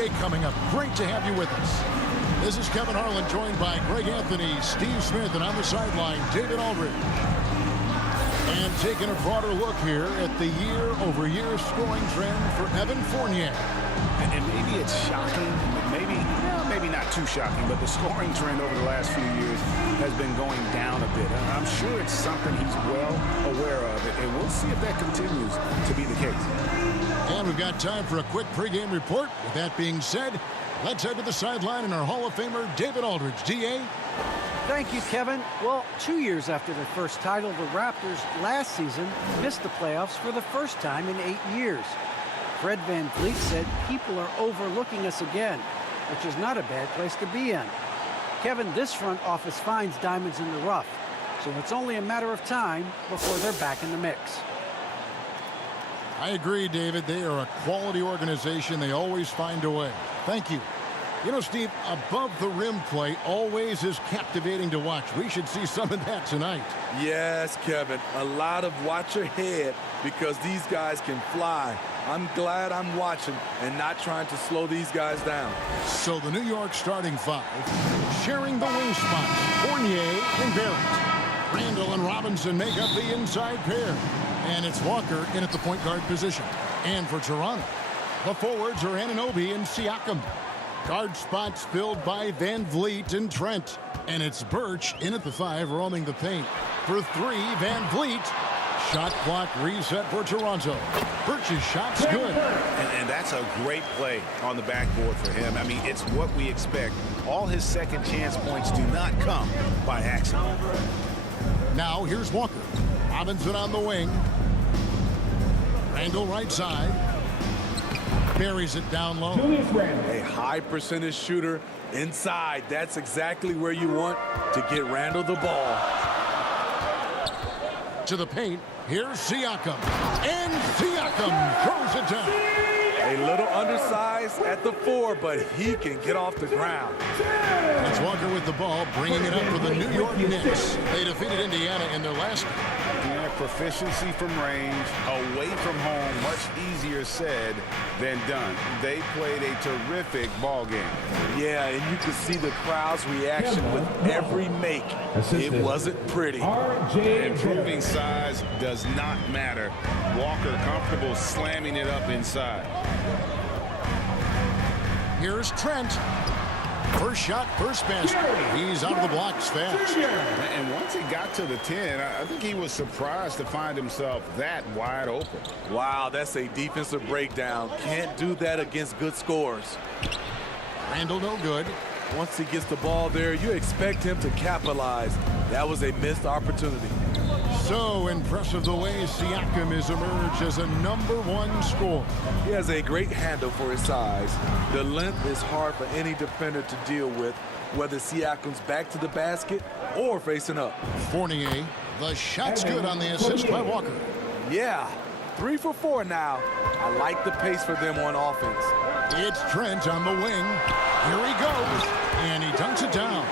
DA coming up. Great to have you with us. This is Kevin Harlan, joined by Greg Anthony, Steve Smith, and on the sideline, David Aldridge. And taking a broader look here at the year-over-year scoring trend for Evan Fournier. And maybe it's shocking, maybe not too shocking, but the scoring trend over the last few years has been going down a bit. I'm sure it's something he's well aware of, and we'll see if that continues to be the case. And we've got time for a quick pregame report. With that being said, let's head to the sideline and our Hall of Famer, David Aldridge. D.A.? Thank you, Kevin. Well, 2 years after their first title, the Raptors last season missed the playoffs for the first time in 8 years. Fred VanVleet said people are overlooking us again, which is not a bad place to be in. Kevin, this front office finds diamonds in the rough, so it's only a matter of time before they're back in the mix. I agree, David. They are a quality organization. They always find a way. Thank you. You know, Steve, above the rim play always is captivating to watch. We should see some of that tonight. Yes, Kevin. A lot of watch your head because these guys can fly. I'm glad I'm watching and not trying to slow these guys down. So the New York starting five, sharing the wing spots, Fournier and Barrett. Randall and Robinson make up the inside pair. And it's Walker in at the point guard position. And for Toronto, the forwards are Anunoby and Siakam. Guard spots filled by VanVleet and Trent. And it's Birch in at the five, roaming the paint. For three, VanVleet. Shot clock reset for Toronto. Birch's shot's good. And that's a great play on the backboard for him. I mean, it's what we expect. All his second chance points do not come by accident. Now here's Walker. Robinson on the wing. Randall right side. Buries it down low. A high percentage shooter inside. That's exactly where you want to get Randall the ball. To the paint. Here's Siakam. And Siakam throws it down. A little undersized at the four, but he can get off the ground. It's Walker with the ball, bringing it up for the New York Knicks. They defeated Indiana in their last game. Yeah, proficiency from range, away from home, much easier said than done. They played a terrific ball game. Yeah, and you could see the crowd's reaction with every make. It wasn't pretty. Improving size does not matter. Walker comfortable slamming it up inside. Here's Trent. First shot, first basket. He's out of the blocks fast. And once he got to the 10, I think he was surprised to find himself that wide open. Wow, that's a defensive breakdown. Can't do that against good scores. Randall no good. Once he gets the ball there, you expect him to capitalize. That was a missed opportunity. So impressive the way Siakam has emerged as a #1 scorer. He has a great handle for his size. The length is hard for any defender to deal with, whether Siakam's back to the basket or facing up. Fournier, the shot's good on the assist by Walker. Yeah, 3 for 4 now. I like the pace for them on offense. It's Trent on the wing. Here he goes, and he dunks it down.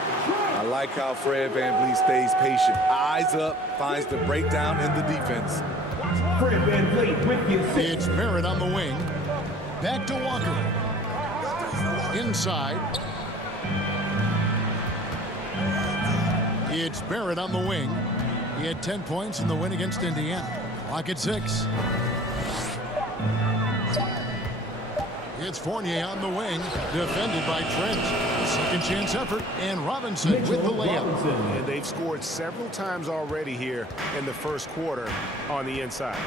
I like how Fred VanVleet stays patient. Eyes up, finds the breakdown in the defense. Fred VanVleet with you. It's Barrett on the wing. Back to Walker. Inside. It's Barrett on the wing. He had 10 points in the win against Indiana. Clock at 6. It's Fournier on the wing, defended by Trent. Second chance effort, and Robinson with the layup. And they've scored several times already here in the first quarter on the inside.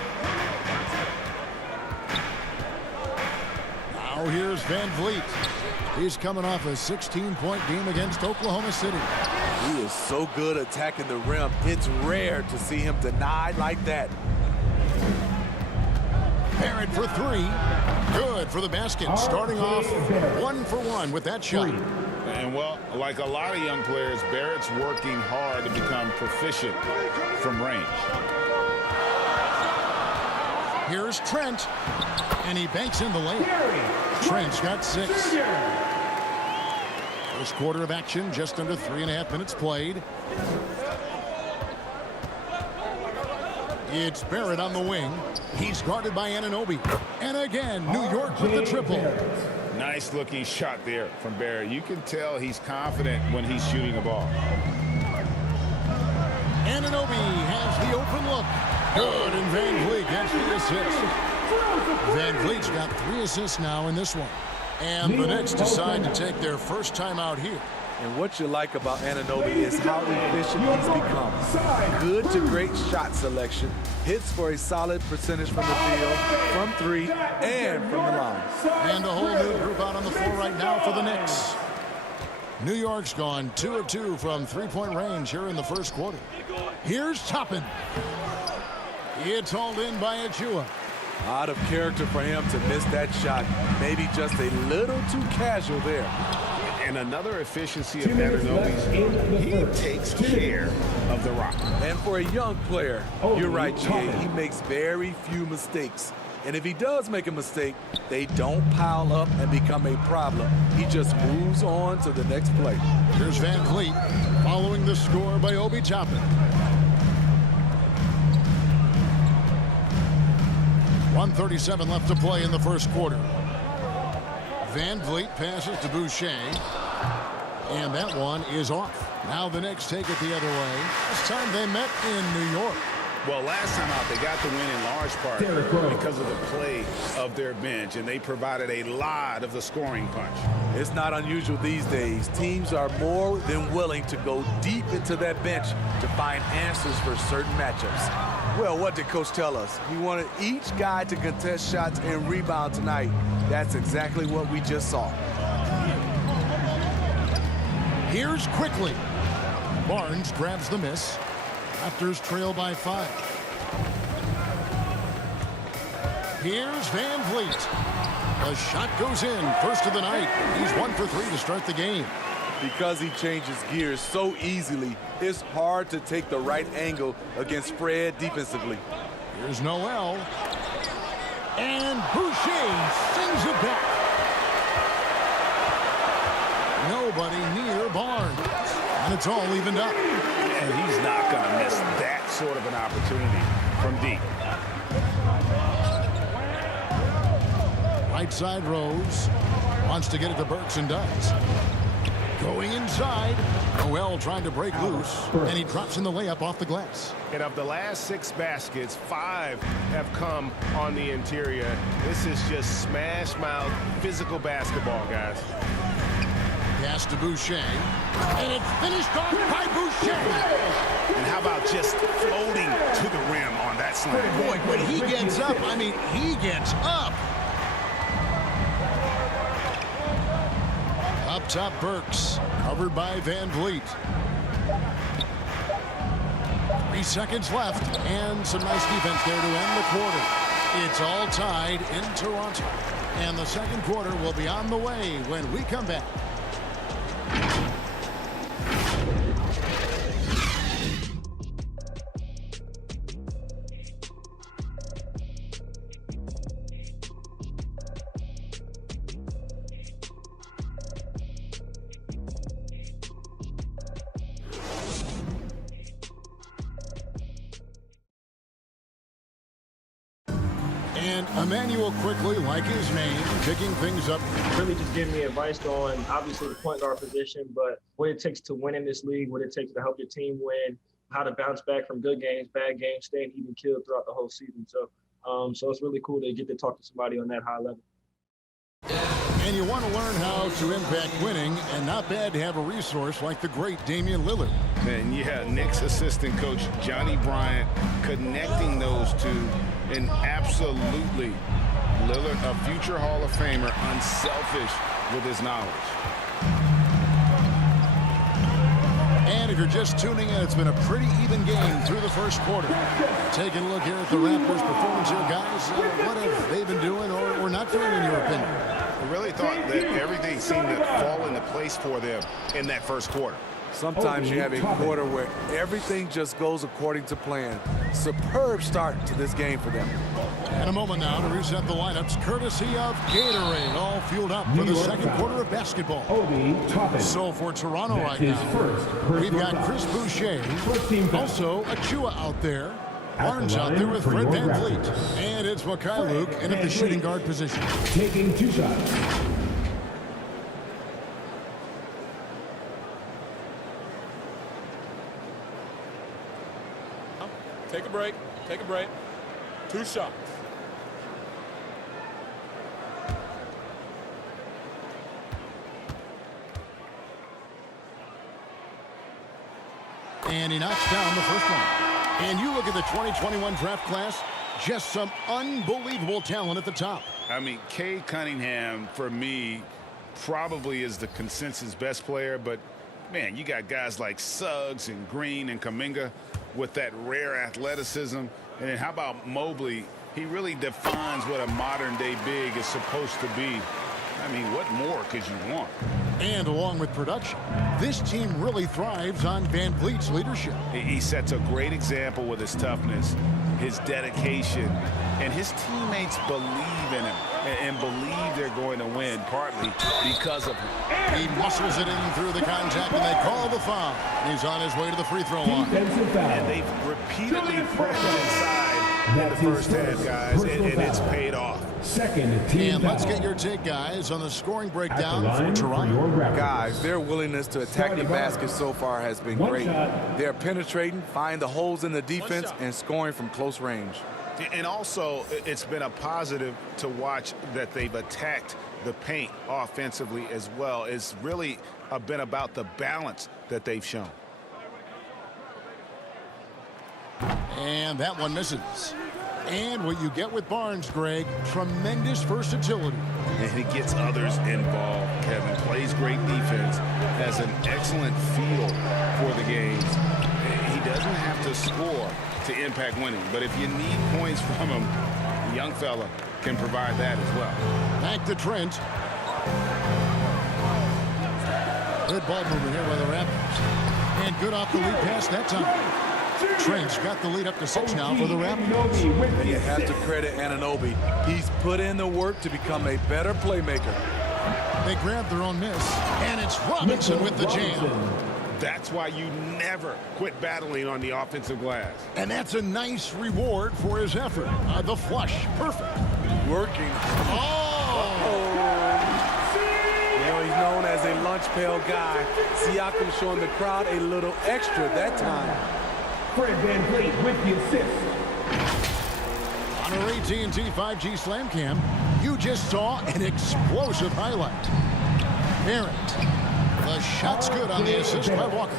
Now here's VanVleet. He's coming off a 16-point game against Oklahoma City. He is so good attacking the rim. It's rare to see him denied like that. Barrett for 3. Good for the basket. Starting off 1 for 1 with that shot. And, well, like a lot of young players, Barrett's working hard to become proficient from range. Here's Trent. And he banks in the layup. Trent's got 6. First quarter of action, just under 3.5 minutes played. It's Barrett on the wing. He's guarded by Anunoby. And again, New York with the triple. Nice looking shot there from Barry. You can tell he's confident when he's shooting a ball. Anunoby has the open look. Good, and Van Vliet gets the assist. Van Vliet's got 3 assists now in this one. And the Knicks decide to take their first time out here. And what you like about Anunoby is how efficient he's become. Good to great shot selection. Hits for a solid percentage from the field, from 3, and from the line. And a whole new group out on the floor right now for the Knicks. New York's gone 2 of 2 from three-point range here in the first quarter. Here's Toppin. It's hauled in by Achua. Out of character for him to miss that shot. Maybe just a little too casual there. And another efficiency of Anunoby's, he takes care of the rock. And for a young player, you're right, G.A., he makes very few mistakes. And if he does make a mistake, they don't pile up and become a problem. He just moves on to the next play. Here's Van Vliet following the score by Obi Toppin. 1:37 left to play in the first quarter. Van Vliet passes to Boucher. And that one is off. Now the Knicks take it the other way. This time they met in New York. Well, last time out, they got the win in large part because of the play of their bench, and they provided a lot of the scoring punch. It's not unusual these days. Teams are more than willing to go deep into that bench to find answers for certain matchups. Well, what did Coach tell us? He wanted each guy to contest shots and rebound tonight. That's exactly what we just saw. Here's Quickly. Barnes grabs the miss. Raptors trail by 5. Here's Van Vliet. The shot goes in. First of the night. He's 1 for 3 to start the game. Because he changes gears so easily, it's hard to take the right angle against Fred defensively. Here's Noel. And Boucher sings it back. Nobody near Barnes. And it's all evened up. And he's not going to miss that sort of an opportunity from deep. Right side Rose. Wants to get it to Burks and does. Going inside. Noel trying to break loose. And he drops in the layup off the glass. And of the last 6 baskets, 5 have come on the interior. This is just smash mouth physical basketball, guys. Pass to Boucher. And it's finished off by Boucher. And how about just floating to the rim on that slam? Boy, when he gets up, I mean, he gets up. Up top, Burks. Covered by Van Vliet. 3 seconds left. And some nice defense there to end the quarter. It's all tied in Toronto. And the second quarter will be on the way when we come back. And Emmanuel Quickly, like his name, picking things up. Really just giving me advice on, obviously, the point guard position, but what it takes to win in this league, what it takes to help your team win, how to bounce back from good games, bad games, staying even killed throughout the whole season. So it's really cool to get to talk to somebody on that high level. And you want to learn how to impact winning, and not bad to have a resource like the great Damian Lillard. And yeah, Knicks assistant coach Johnny Bryant connecting those two, and absolutely Lillard, a future Hall of Famer, unselfish with his knowledge. And if you're just tuning in, it's been a pretty even game through the first quarter. Taking a look here at the Raptors' performance here, guys. What have they been doing or not doing, in your opinion? I really thought that everything seemed to fall into place for them in that first quarter. Sometimes you have a quarter where everything just goes according to plan. Superb start to this game for them. In a moment now to reset the lineups, courtesy of Gatorade, all fueled up for the second quarter of basketball. So for Toronto right now, we've got Chris Boucher, also Achua out there, Barnes out there with Fred Van Vliet, and it's MYLEAGUE in at the shooting guard position. Taking 2 shots. Take a break. Take a break. 2 shots. And he knocks down the first one. And you look at the 2021 draft class, just some unbelievable talent at the top. I mean, Cade Cunningham, for me, probably is the consensus best player. But, man, you got guys like Suggs and Green and Kuminga with that rare athleticism. And then how about Mobley? He really defines what a modern-day big is supposed to be. I mean, what more could you want? And along with production, this team really thrives on Van Vliet's leadership. He sets a great example with his toughness, his dedication, and his teammates believe in him and believe they're going to win, partly because of him. He muscles it in through the contact, and they call the foul. He's on his way to the free throw line. And they've repeatedly pressured inside in the first half, guys, and it's paid off. And let's get your take, guys, on the scoring breakdown for Toronto. Guys, their willingness to attack the basket so far has been great. They're penetrating, finding the holes in the defense, and scoring from close range. And also, it's been a positive to watch that they've attacked the paint offensively as well. It's really been about the balance that they've shown. And that one misses. And what you get with Barnes, Greg, tremendous versatility. And he gets others involved. Kevin plays great defense, has an excellent feel for the games. He doesn't have to score to impact winning, but if you need points from him, the young fella can provide that as well. Back to Trent. Good ball movement here by the Raptors. And good off the lead pass that time. Trent's got the lead up to 6 now for the Raptors. And you have to credit Anunoby. He's put in the work to become a better playmaker. They grab their own miss, and it's Robinson with the jam. That's why you never quit battling on the offensive glass. And that's a nice reward for his effort. The flush, perfect. Working. Oh! You know, he's known as a lunch pail guy. Siakam showing the crowd a little extra that time. Fred VanVleet with the assist. On our AT&T 5G Slam Cam, you just saw an explosive highlight. Barrett. The shot's good on the assist by Walker.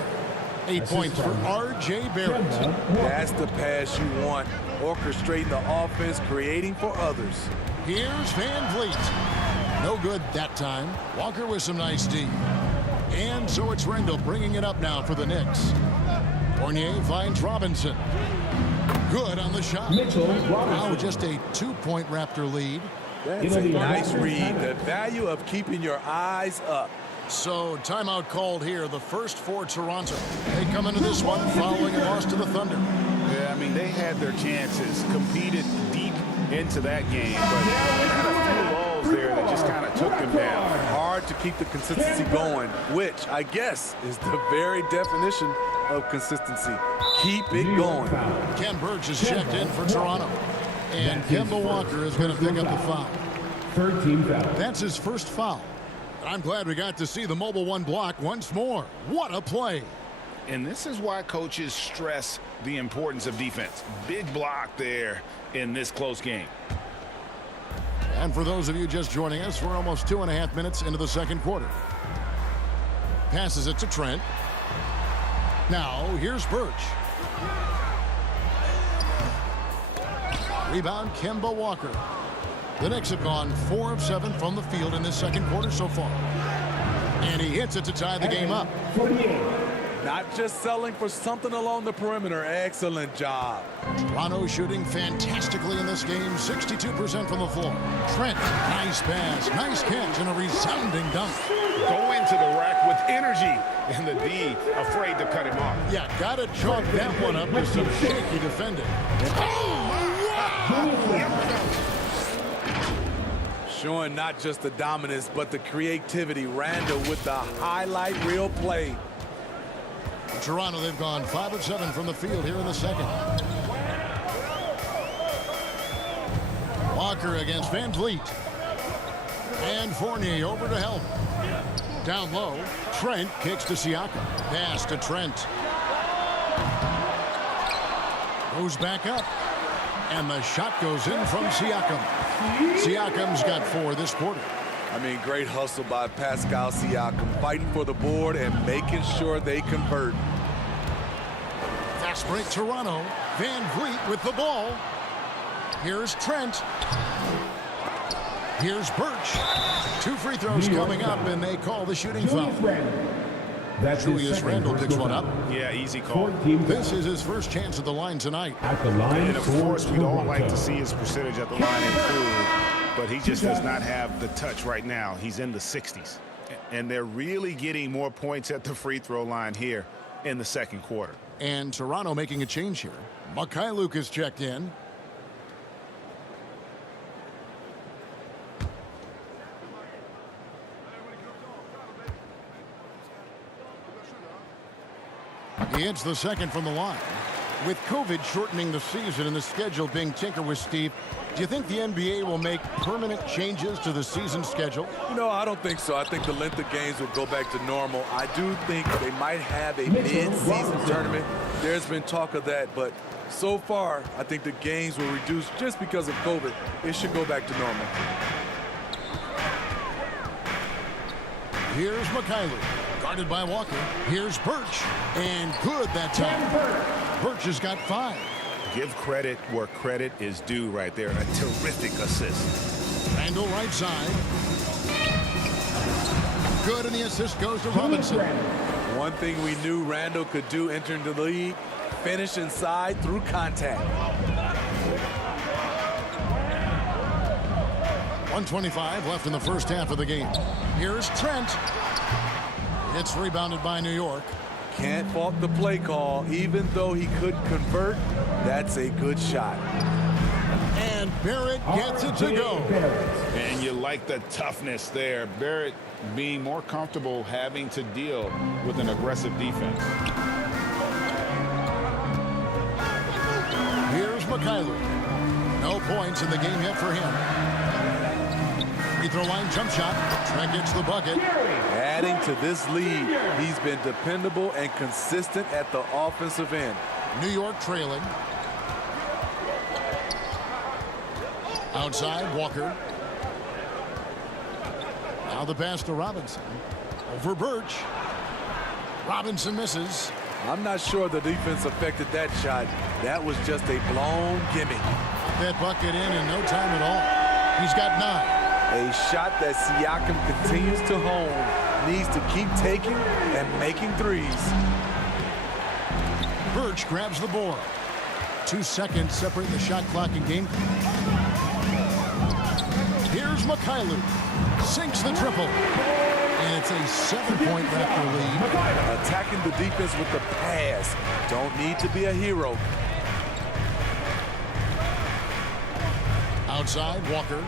8 points for R.J. Barrett. That's the pass you want. Orchestrating the offense, creating for others. Here's Van Vliet. No good that time. Walker with some nice D. And so it's Rendell bringing it up now for the Knicks. Fournier finds Robinson. Good on the shot. Now just a 2-point Raptor lead. That's a nice read. The value of keeping your eyes up. So timeout called here, the first for Toronto. They come into this one following a loss to the Thunder. Yeah, I mean, they had their chances, competed deep into that game, but they had a few lulls there that just kind of took them down. Hard to keep the consistency going, which I guess is the very definition of consistency. Keep it going. Ken Burge is checked in for Toronto. And Kemba Walker is going to pick up the foul. Third team foul. That's his first foul. I'm glad we got to see the mobile one block once more. What a play. And this is why coaches stress the importance of defense. Big block there in this close game. And for those of you just joining us, we're almost 2.5 minutes into the second quarter. Passes it to Trent. Now, here's Burch. Rebound, Kemba Walker. The Knicks have gone 4 of 7 from the field in this second quarter so far. And he hits it to tie the game up. 48. Not just selling for something along the perimeter. Excellent job. Toronto shooting fantastically in this game, 62% from the floor. Trent, nice pass, nice catch, and a resounding dunk. Go into the rack with energy, and the D afraid to cut him off. Yeah, gotta chalk that one up with some shaky defending. Showing not just the dominance, but the creativity. Randall with the highlight reel play. Toronto, they've gone 5 of 7 from the field here in the second. Walker against Van Vliet. And Fournier over to help. Down low, Trent kicks to Siakam. Pass to Trent. Goes back up. And the shot goes in from Siakam. Siakam's got 4 this quarter. I mean, great hustle by Pascal Siakam, fighting for the board and making sure they convert. Fast break Toronto. Van Vliet with the ball. Here's Trent. Here's Birch. 2 free throws coming up, and they call the shooting foul. Julius Randle picks one up. Yeah, easy call. This is his first chance at the line tonight. At the line And of course, we'd all like to see his percentage at the line improve, but he just does not have the touch right now. He's in the 60s. And they're really getting more points at the free throw line here in the second quarter. And Toronto making a change here. MYLEAGUE is checked in. He hits the second from the line. With COVID shortening the season and the schedule being tinkered with, Steve, do you think the NBA will make permanent changes to the season schedule? You know, I don't think so. I think the length of games will go back to normal. I do think they might have a mid-season tournament. There's been talk of that, but so far, I think the games will reduce just because of COVID. It should go back to normal. Here's MYLEAGUE, guarded by Walker. Here's Birch, and good that time. Birch has got 5. Give credit where credit is due right there. A terrific assist. Randle right side. Good, and the assist goes to Robinson. One thing we knew Randle could do entering the league, finish inside through contact. 1:25 left in the first half of the game. Here's Trent. It's rebounded by New York. Can't fault the play call. Even though he couldn't convert, that's a good shot. And Barrett gets it to go. And you like the toughness there. Barrett being more comfortable having to deal with an aggressive defense. Here's MYLEAGUE. No points in the game yet for him. Free throw line jump shot. Trent gets the bucket. Adding to this lead, he's been dependable and consistent at the offensive end. New York trailing. Outside, Walker. Now the pass to Robinson. Over Birch. Robinson misses. I'm not sure the defense affected that shot. That was just a blown gimme. That bucket in no time at all. He's got 9. A shot that Siakam continues to hone. Needs to keep taking and making threes. Birch grabs the board. 2 seconds separating the shot clock and game. Here's MYLEAGUE. Sinks the triple. And it's a 7-point Raptor lead. Attacking the defense with the pass. Don't need to be a hero. Outside, Walker.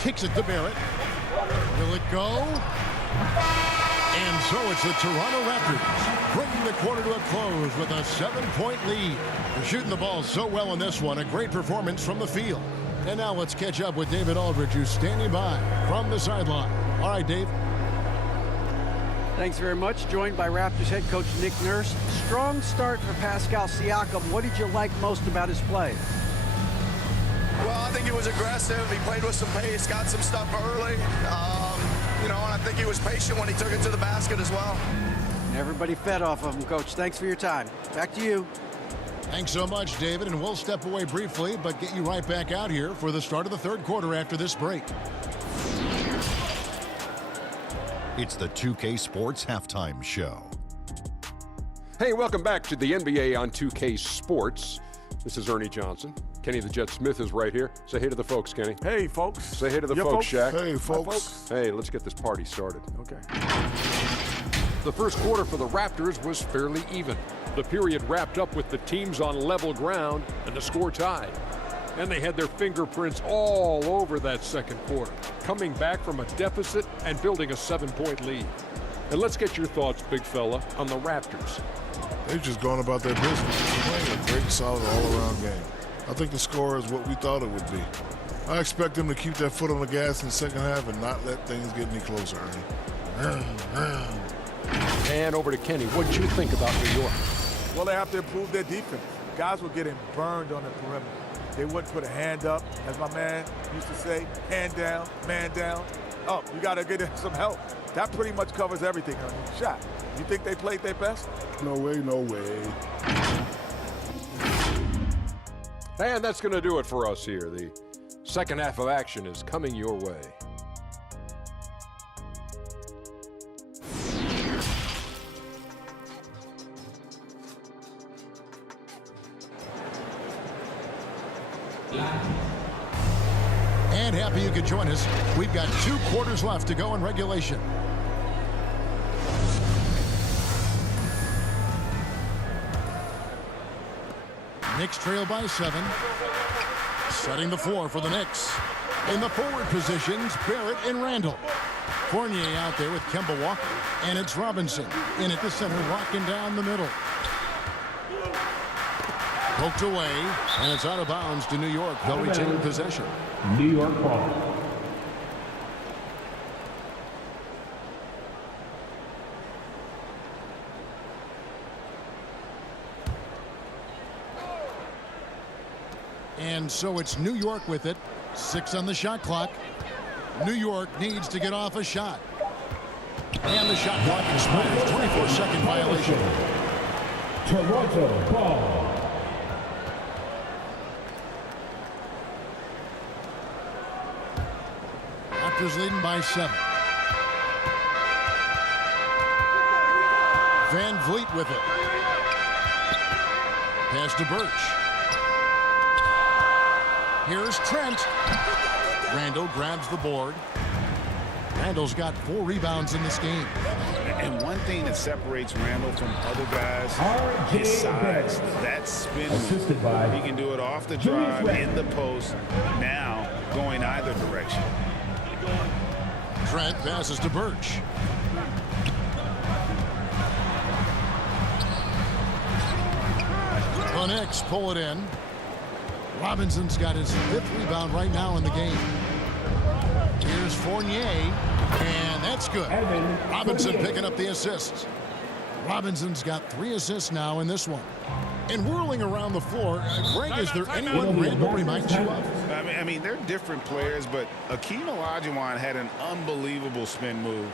Kicks it to Barrett. Will it go? And so it's the Toronto Raptors bringing the quarter to a close with a 7-point lead. They're shooting the ball so well in this one. A great performance from the field. And now let's catch up with David Aldridge, who's standing by from the sideline. All right, Dave. Thanks very much. Joined by Raptors head coach Nick Nurse. Strong start for Pascal Siakam. What did you like most about his play? Well, I think he was aggressive. He played with some pace, got some stuff early. You know, and I think he was patient when he took it to the basket as well. And everybody fed off of him, Coach. Thanks for your time. Back to you. Thanks so much, David, and we'll step away briefly, but get you right back out here for the start of the third quarter after this break. It's the 2K Sports Halftime Show. Hey, welcome back to the NBA on 2K Sports. This is Ernie Johnson. Kenny the Jet Smith is right here. Say hey to the folks, Kenny. Hey, folks. Say hey to the folks, Shaq. Hey, folks. Hey, let's get this party started. Okay. The first quarter for the Raptors was fairly even. The period wrapped up with the teams on level ground and the score tied. And they had their fingerprints all over that second quarter, coming back from a deficit and building a 7-point lead. And let's get your thoughts, big fella, on the Raptors. They've just gone about their business, playing a great, solid, all-around game. I think the score is what we thought it would be. I expect them to keep their foot on the gas in the second half and not let things get any closer, Ernie. And over to Kenny. What'd you think about New York? Well, they have to improve their defense. Guys were getting burned on the perimeter. They wouldn't put a hand up, as my man used to say, hand down, man down. Up, you got to get some help. That pretty much covers everything on your shot. You think they played their best? No way, no way. And that's going to do it for us here. The second half of action is coming your way. And happy you could join us. We've got 2 quarters left to go in regulation. Knicks trail by 7. Setting the floor for the Knicks. In the forward positions, Barrett and Randall. Fournier out there with Kemba Walker. And it's Robinson in at the center, walking down the middle. Poked away, and it's out of bounds to New York. They'll retain possession. New York ball. And so it's New York with it. 6 on the shot clock. New York needs to get off a shot. And the shot clock expires. 24-second violation. Toronto ball. Raptors leading by 7. Van Vliet with it. Pass to Birch. Here's Trent. Randall grabs the board. Randall's got 4 rebounds in this game. And one thing that separates Randall from other guys, his size, that spin move. He can do it off the drive, in the post, now going either direction. Trent passes to Birch. The Knicks pull it in. Robinson's got his 5th rebound right now in the game. Here's Fournier, and that's good. Robinson picking up the assists. Robinson's got 3 assists now in this one. And whirling around the floor, Greg, is there anyone Randall reminds you of? I mean, they're different players, but Akeem Olajuwon had an unbelievable spin move.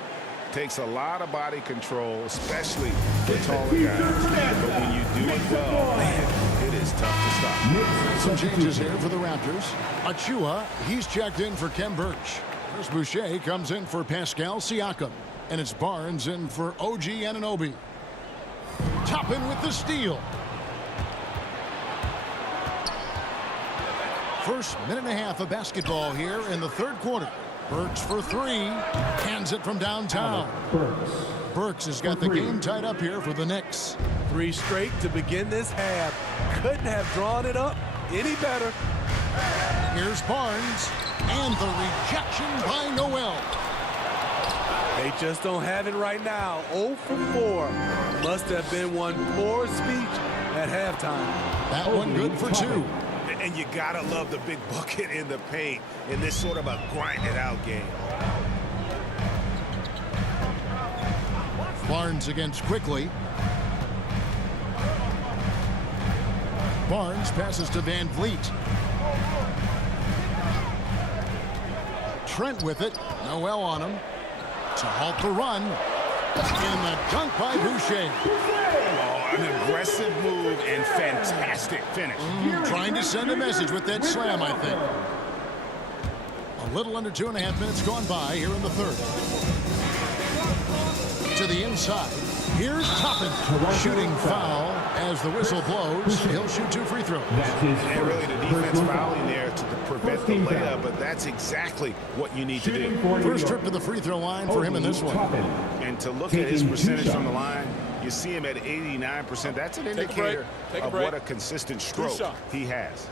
Takes a lot of body control, especially for taller guys. But when you do it well, man, it is tough to stop. Some changes here for the Raptors. Achua, he's checked in for Kem Birch. Chris Boucher comes in for Pascal Siakam. And it's Barnes in for OG Anunoby. Toppin with the steal. First minute and a half of basketball here in the 3rd quarter. Burks for 3. Hands it from downtown. Burks has got the game tied up here for the Knicks. 3 straight to begin this half. Couldn't have drawn it up any better. Here's Barnes. And the rejection by Noel. They just don't have it right now. 0 for 4. Must have been one poor speech at halftime. That one good for 2. And you gotta love the big bucket in the paint in this sort of a grind-it-out game. Barnes against Quickly. Barnes passes to Van Vliet. Trent with it. Noel on him. To halt the run. And the dunk by Boucher. An aggressive move and fantastic finish. Trying to send a message with that slam, I think. A little under 2.5 minutes gone by here in the 3rd. To the inside. Here's Toppin. Shooting foul as the whistle blows. He'll shoot 2 free throws. And really the defense fouling there to prevent the layup, but that's exactly what you need to do. First trip to the free throw line for him in this one. And to look at his percentage from the line, you see him at 89%. That's an indicator of what a consistent stroke he has.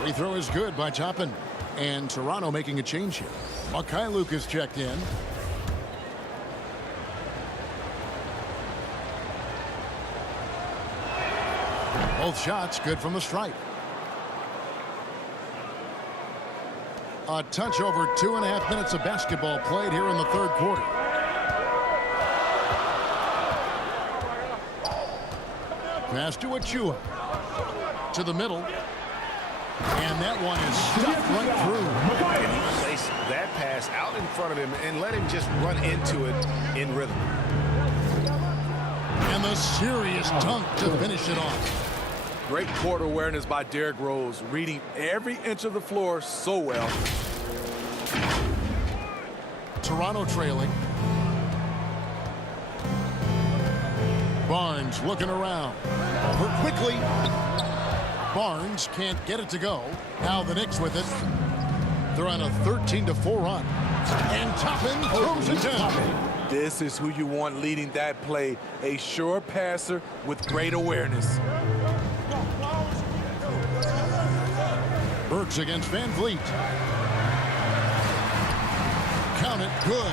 Free throw is good by Toppin. And Toronto making a change here. Mykhailiuk is checked in. Both shots good from the stripe. A touch over 2.5 minutes of basketball played here in the third quarter. Pass to Achua. To the middle. And that one is stuffed right through. And he placed that pass out in front of him and let him just run into it in rhythm. And the serious dunk to finish it off. Great court awareness by Derrick Rose, reading every inch of the floor so well. Toronto trailing. Barnes looking around. Over quickly. Barnes can't get it to go. Now the Knicks with it. They're on a 13-4 run. And Toppin throws it down. This is who you want leading that play. A sure passer with great awareness. Burks against Van Vliet. Count it, good.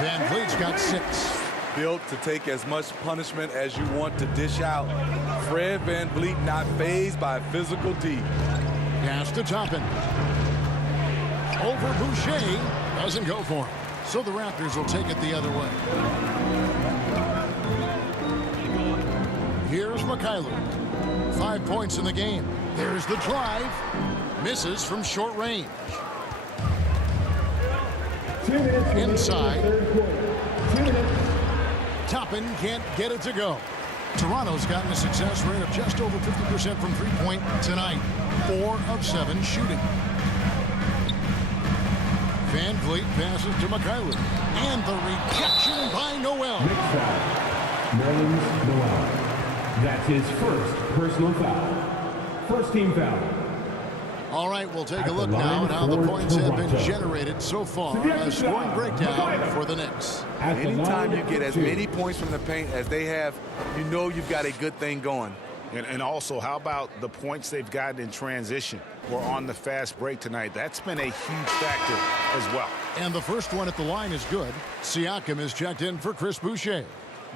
Van Vliet's got 6. Built to take as much punishment as you want to dish out. Fred Van Vliet not fazed by physical D. Pass to Toppin. Over Boucher. Doesn't go for him. So the Raptors will take it the other way. Here's MYLEAGUE. 5 points in the game. There's the drive. Misses from short range. Inside. Toppin can't get it to go. Toronto's gotten a success rate of just over 50% from three-point tonight. 4 of 7 shooting. Van Vliet passes to MYLEAGUE. And the rejection by Noel. Next foul. Noel. That's his first personal foul. First team foul. All right, we'll take a look now at how the points have been generated so far. A scoring breakdown for the Knicks. Anytime you get as many points from the paint as they have, you know you've got a good thing going. And also, how about the points they've gotten in transition or on the fast break tonight? That's been a huge factor as well. And the first one at the line is good. Siakam is checked in for Chris Boucher.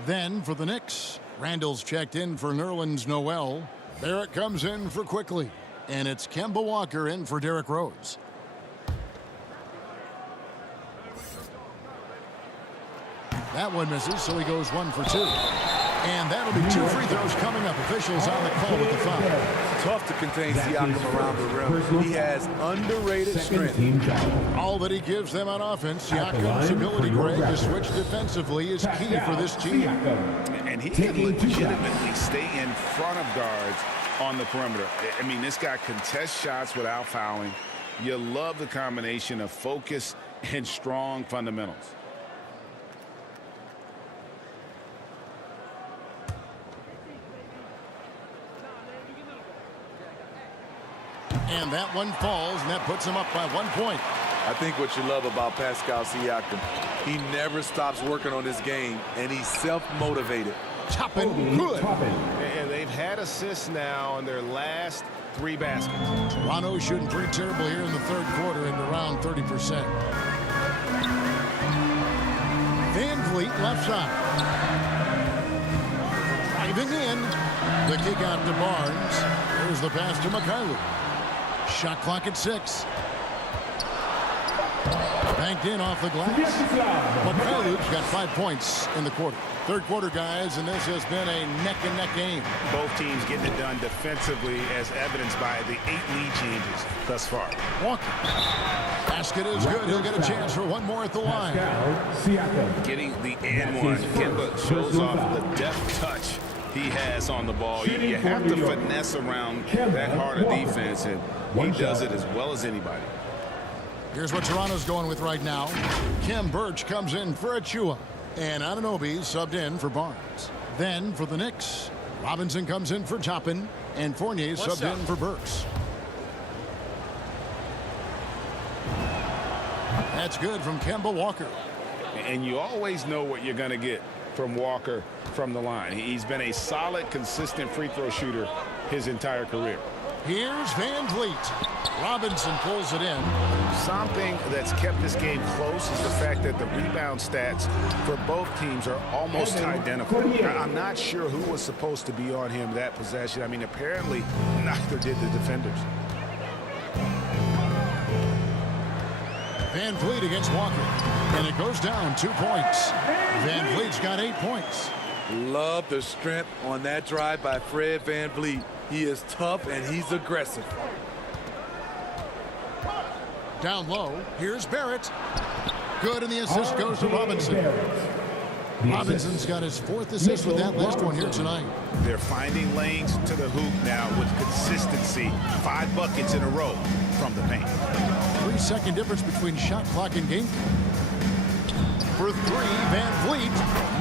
Then for the Knicks, Randall's checked in for Nerlens Noel. Barrett comes in for Quickly. And it's Kemba Walker in for Derrick Rose. That one misses, so he goes 1 for 2. And that'll be 2 free throws coming up. Officials on the call with the foul. Tough to contain Siakam around the rim. He has underrated strength. All that he gives them on offense, Siakam's ability, Greg, to switch defensively is key for this team. And he can legitimately stay in front of guards on the perimeter. I mean, this guy contests shots without fouling. You love the combination of focus and strong fundamentals. And that one falls, and that puts him up by 1 point. I think what you love about Pascal Siakam, he never stops working on his game, and he's self-motivated. Toppin, good. And they've had assists now in their last 3 baskets. Toronto shooting pretty terrible here in the third quarter and around 30%. Van Vliet left side. Driving in. The kick out to Barnes. There's the pass to MYLEAGUE. Shot clock at 6. Banked in off the glass. MYLEAGUE's got 5 points in the quarter. Third quarter, guys, and this has been a neck-and-neck game. Both teams getting it done defensively, as evidenced by the 8 lead changes thus far. Walker. Basket is good. He'll get a chance for one more at the line. Getting the and one. Kemba shows off the deft touch he has on the ball. You have to finesse around that harder defense, and he does it as well as anybody. Here's what Toronto's going with right now. Khem Birch comes in for Achua. And Anunoby subbed in for Barnes. Then for the Knicks, Robinson comes in for Toppin. And Fournier subbed in for Burks. That's good from Kemba Walker. And you always know what you're going to get from Walker from the line. He's been a solid, consistent free throw shooter his entire career. Here's Van Vliet. Robinson pulls it in. Something that's kept this game close is the fact that the rebound stats for both teams are almost identical. I'm not sure who was supposed to be on him that possession. I mean, apparently neither did the defenders. Van Vliet against Walker. And it goes down 2 points. Van Vliet's got 8 points. Love the strength on that drive by Fred Van Vliet. He is tough and he's aggressive. Down low, here's Barrett. Good, and the assist goes to Robinson. Robinson's got his 4th assist with that last one here tonight. They're finding lanes to the hoop now with consistency. 5 buckets in a row from the paint. 3-second difference between shot clock and game. For 3, Van Vliet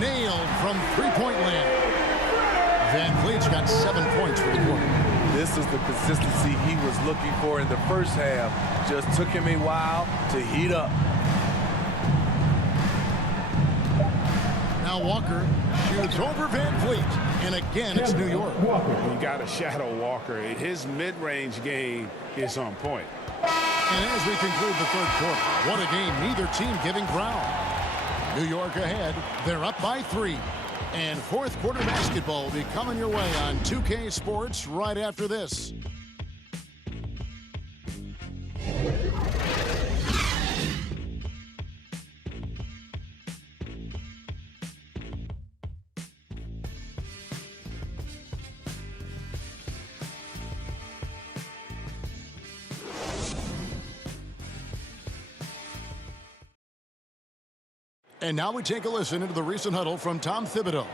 nailed from three-point land. Van Vliet's got 7 points for the quarter. This is the consistency he was looking for in the first half. Just took him a while to heat up. Now Walker shoots over Van Vliet. And again, it's New York. You got to shadow Walker. His mid-range game is on point. And as we conclude the third quarter, what a game, neither team giving ground. New York ahead. They're up by 3. And fourth quarter basketball will be coming your way on 2K Sports right after this. And now we take a listen into the recent huddle from Tom Thibodeau.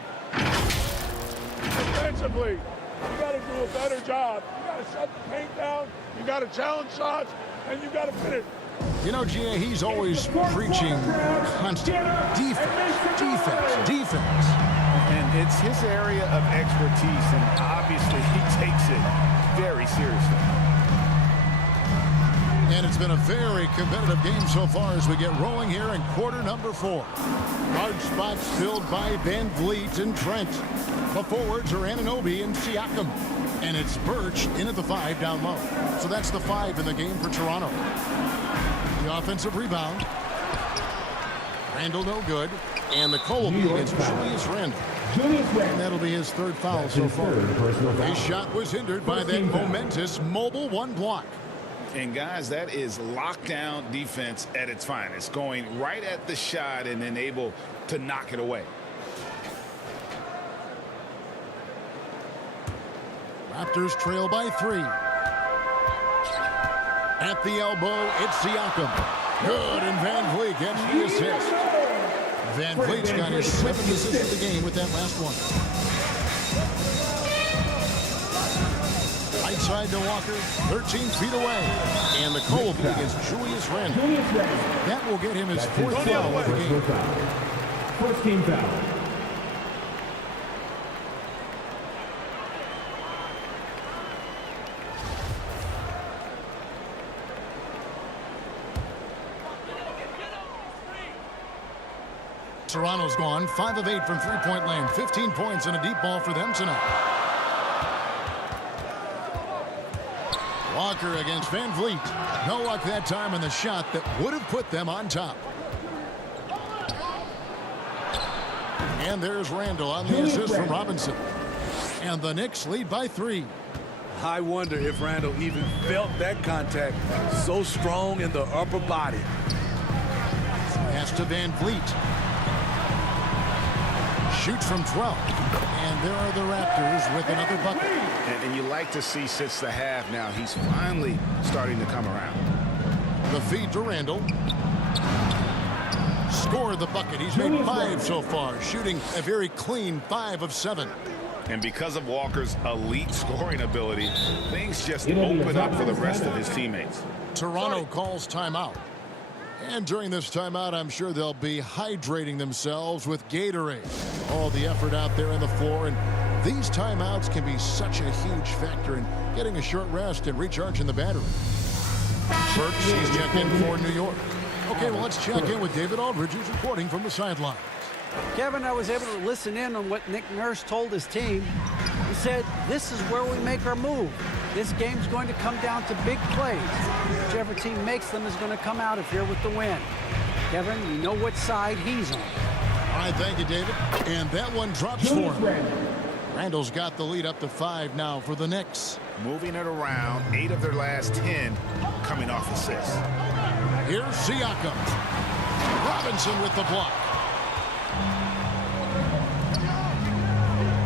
Defensively, you got to do a better job. You got to shut the paint down. You got to challenge shots, and you got to finish. You know, GA, he's always preaching constant defense, defense, defense. And it's his area of expertise, and obviously he takes it very seriously. And it's been a very competitive game so far as we get rolling here in quarter number 4. Guard spots filled by Van Vliet and Trent. The forwards are Anunoby and Siakam. And it's Birch in at the 5 down low. So that's the 5 in the game for Toronto. The offensive rebound. Randle no good. And the call will be against Julius Randle. And that'll be his 3rd foul so far. His shot was hindered by that momentous mobile 1 block. And guys, that is lockdown defense at its finest, going right at the shot and then able to knock it away. Raptors trail by 3. At the elbow, it's Siakam. Good, and Van Vliet gets the assist. Van Vliet's got his 7th assist of the game with that last one. Right side to Walker, 13 feet away. And the call will be against Julius Randle. That will get him his 4th foul of the game. First team foul. Toronto's gone 5 of 8 from three-point land. 15 points and a deep ball for them tonight. Walker against Van Vliet. No luck that time on the shot that would have put them on top. And there's Randle on the assist from Robinson. And the Knicks lead by 3. I wonder if Randle even felt that contact. So strong in the upper body. Pass to Van Vliet. Shoots from 12. And there are the Raptors with another bucket. And you like to see since the half now, he's finally starting to come around. The feed to Randle. Scored the bucket. He's made 5 so far, shooting a very clean 5 of 7. And because of Walker's elite scoring ability, things just open up for the rest of his teammates. Toronto calls timeout. And during this timeout, I'm sure they'll be hydrating themselves with Gatorade. All the effort out there on the floor. And these timeouts can be such a huge factor in getting a short rest and recharging the battery. Burke sees check in for New York. Okay, well, let's check in with David Aldridge, who's reporting from the sidelines. Kevin, I was able to listen in on what Nick Nurse told his team. He said, this is where we make our move. This game's going to come down to big plays. Whichever team makes them is going to come out of here with the win. Kevin, you know what side he's on. All right, thank you, David. And that one drops for him. Randall's got the lead up to 5 now for the Knicks. Moving it around, 8 of their last 10 coming off assists. Here's Siakam. Robinson with the block.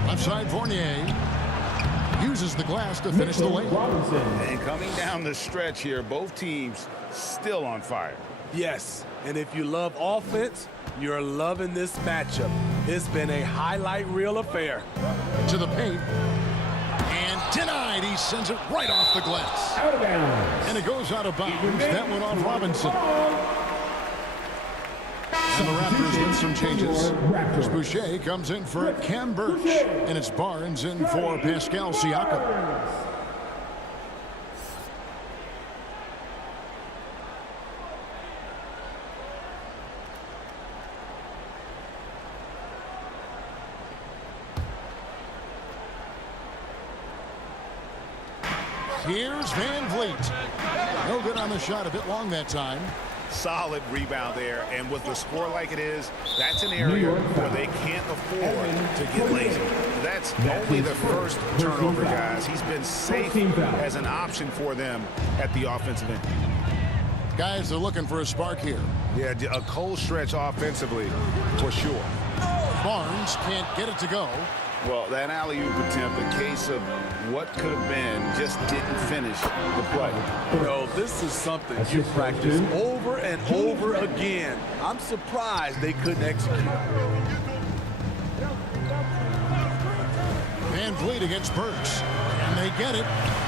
Left side, Fournier uses the glass to finish the lane. And coming down the stretch here, both teams still on fire. Yes, and if you love offense, you're loving this matchup. It's been a highlight reel affair. To the paint. And denied. He sends it right off the glass. Out of bounds. And it goes out of bounds. That one on Robinson. And the Raptors with some changes. Chris Boucher comes in for Cam Birch. And it's Barnes in for Pascal Siakam. Here's Van Vliet. No good on the shot. A bit long that time. Solid rebound there, and with the score like it is, that's an area where they can't afford to get lazy. That's only the first turnover, guys. He's been safe as an option for them at the offensive end. Guys are looking for a spark here. Yeah, a cold stretch offensively for sure. Barnes can't get it to go. Well, that alley-oop attempt, a case of what could have been, just didn't finish the play. No, this is something you practice over and over again. I'm surprised they couldn't execute. Van Vliet against Burks. And they get it.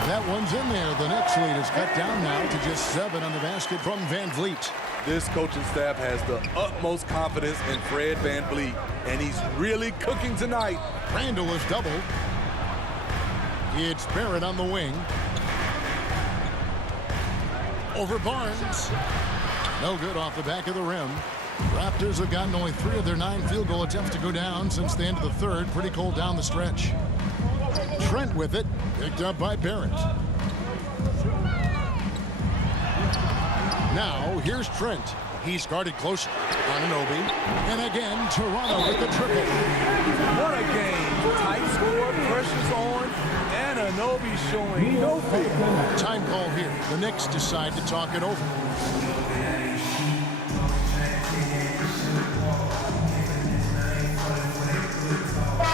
That one's in there. The Knicks lead is cut down now to just 7 on the basket from Van Vliet. This coaching staff has the utmost confidence in Fred Van Vliet, and he's really cooking tonight. Randall is doubled. It's Barrett on the wing. Over Barnes. No good off the back of the rim. Raptors have gotten only 3 of their 9 field goal attempts to go down since the end of the third. Pretty cold down the stretch. Trent with it. Picked up by Barrett. Now, here's Trent. He's guarded close on Anobi. And again, Toronto with the triple. What a game. Tight score, pressure's on, and Anobi showing no fear. Time call here. The Knicks decide to talk it over.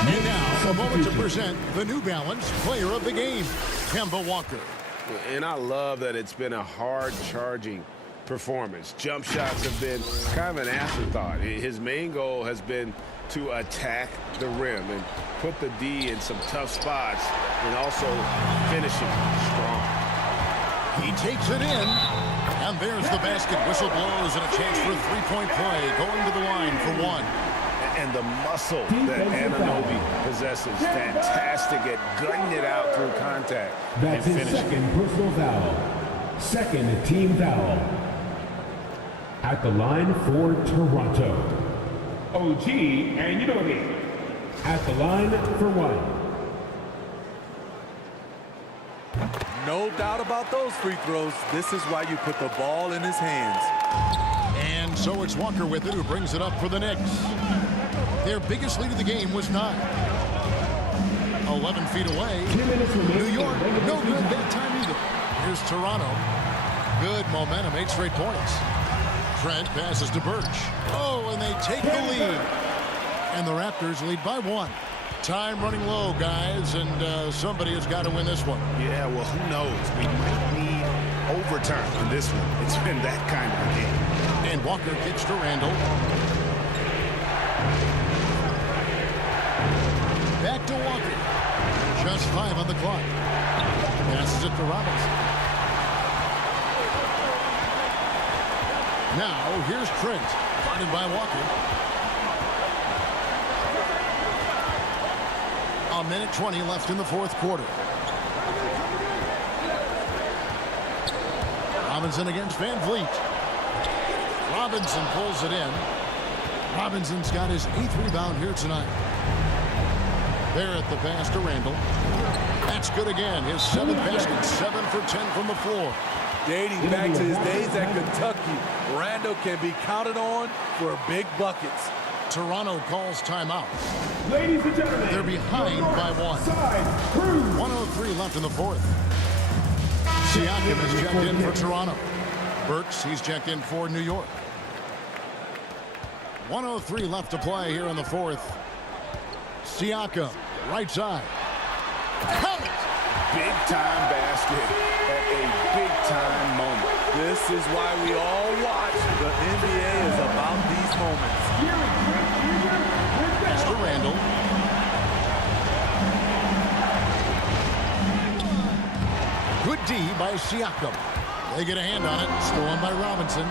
And now, a moment to present the New Balance Player of the Game, Kemba Walker. And I love that it's been a hard-charging performance. Jump shots have been kind of an afterthought. His main goal has been to attack the rim and put the D in some tough spots and also finishing strong. He takes it in, and there's the basket. Whistle blows and a chance for a three-point play going to the line for 1. And the muscle that Anunoby possesses, fantastic at gutting it out through contact. That's and his finishing. second personal foul. Second team foul. At the line for Toronto, OG Anunoby. At the line for 1. No doubt about those free throws. This is why you put the ball in his hands. And so it's Walker with it, who brings it up for the Knicks. Their biggest lead of the game was 9. 11 feet away. 2 minutes remaining. New York, no good that time either. Here's Toronto. Good momentum, 8 straight points. Trent passes to Birch. Oh, and they take the lead. And the Raptors lead by 1. Time running low, guys, and somebody has got to win this one. Yeah, well, who knows? We might need overtime in this one. It's been that kind of a game. And Walker kicks to Randall. Back to Walker. Just 5 on the clock. Passes it to Robinson. Now, here's Trent. Guarded by Walker. A minute 20 left in the fourth quarter. Robinson against Van Vliet. Robinson pulls it in. Robinson's got his 8th rebound here tonight. There at the pass to Randall. That's good again. His 7th basket, 7 for 10 from the floor. Dating back to his days at Kentucky, Randall can be counted on for big buckets. Toronto calls timeout. Ladies and gentlemen, They're behind by 1. 1:03 left in the 4th. Siakam is checked in for Toronto. Burks, he's checked in for New York. 1:03 left to play here in the 4th. Siakam, right side. Count it! Big time basket at a big time moment. This is why we all watch. The NBA is about these moments. Pass to Randall. Good D by Siakam. They get a hand on it. Stolen by Robinson.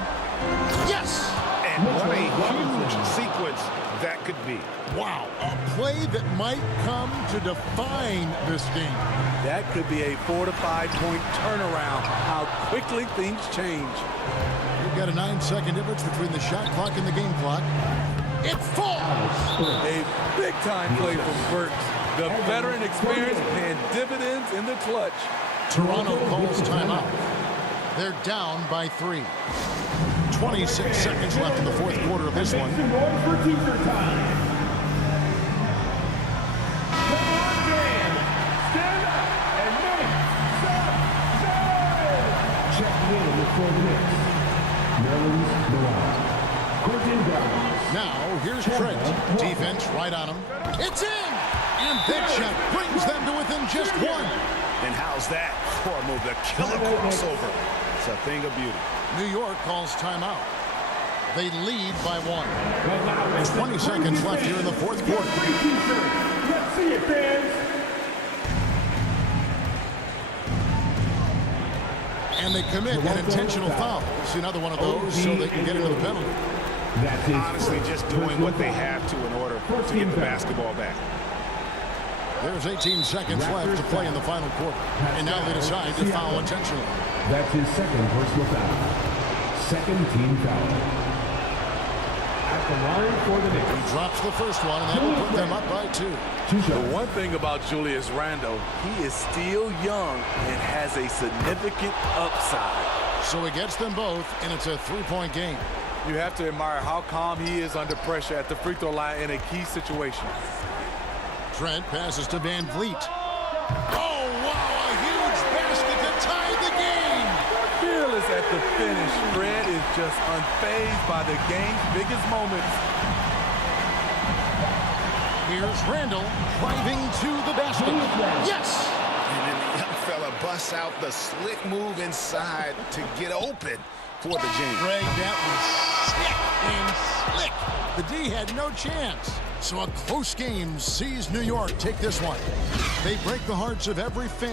Yes! And what a huge sequence that could be. Wow, a play that might come to define this game. That could be a 4 to 5 point turnaround. How quickly things change. We've got a 9-second difference between the shot clock and the game clock. It falls! A big time play from Burks. The veteran experience paying dividends in the clutch. Toronto calls timeout. They're down by 3. 26 seconds left in the 4th quarter of this one. Now, here's Trent. Defense right on him. It's in! And that shot brings them to within just 1. And how's that for a move? The killer crossover. It's a thing of beauty. New York calls timeout. They lead by 1. 20 seconds left here in the 4th quarter. Let's see it, fans. And they commit an intentional foul. See another one of those so they can get into the penalty. Honestly, just doing what they have to in order to get the basketball back. There's 18 seconds left to play in the final quarter. And now they decide to foul intentionally. That's his second personal foul. Second team foul. At the line for the Knicks. He drops the first one, and that will put them up by 2. The one thing about Julius Randle, he is still young and has a significant upside. So he gets them both, and it's a 3-point game. You have to admire how calm he is under pressure at the free throw line in a key situation. Trent passes to Van Vliet. Oh, wow, a huge basket to tie the game. Fearless at the finish. Fred is just unfazed by the game's biggest moments. Here's Randall driving to the basket. Yes! And then the young fella busts out the slick move inside to get open for the jam. Greg, that was sick and slick. The D had no chance. So a close game sees New York take this one. They break the hearts of every fan.